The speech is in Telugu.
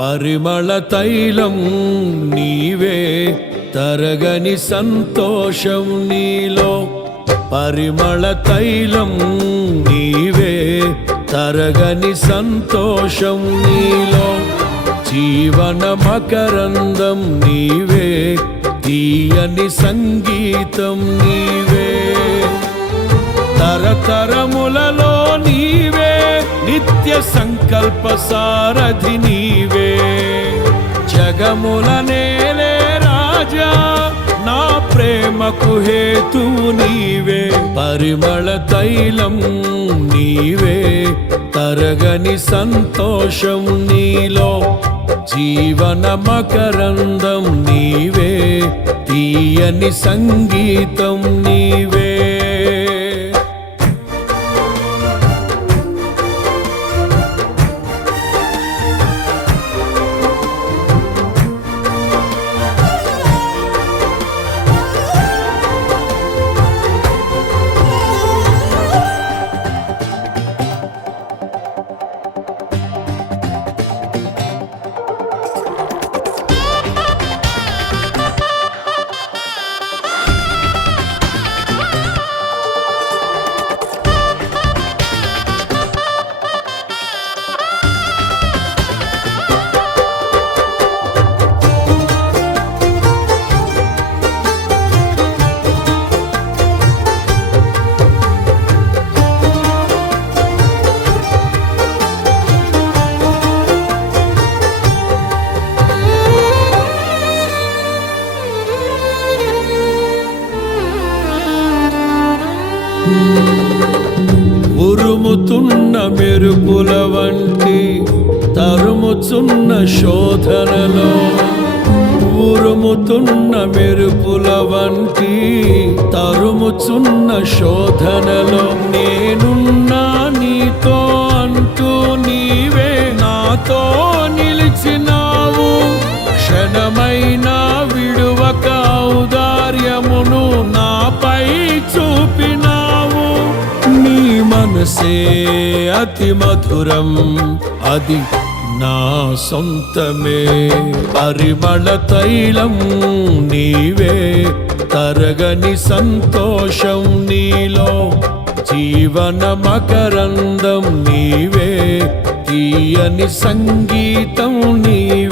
పరిమళ తైలం నీవే, తరగని సంతోషం నీలో. పరిమళ తైలం నీవే, తరగని సంతోషం నీలో. జీవన మకరందం నీవే, తీయని సంగీతం నీవే. తరతరములలో నీవే, నిత్య సంకల్ప సారథి నీవే. జగముల నేలే రాజా, నా ప్రేమకు హేతువు నీవే. పరిమళ తైలం నీవే, తరగని సంతోషం నీలో. జీవన మకరందం నీవే, తీయని సంగీతం నీవే. ఉరుముతున్న మెరుపుల వంటి తరుముచున్న శోధనలో. ఉరుముతున్న మెరుపుల వంటి తరుముచున్న శోధనలో. నేనున్నా నీతో అంటూ నీవే నాతో నిలిచినావు. క్షణమైనా విడువక ఔదార్యమును నాపై చూపినావు. నీ మనసే అతి మధురం, అది నా సొంతమే. పరిమళ తైలం నీవే, తరగని సంతోషం నీలో. జీవన మకరందం నీవే, తీయని సంగీతం నీవే.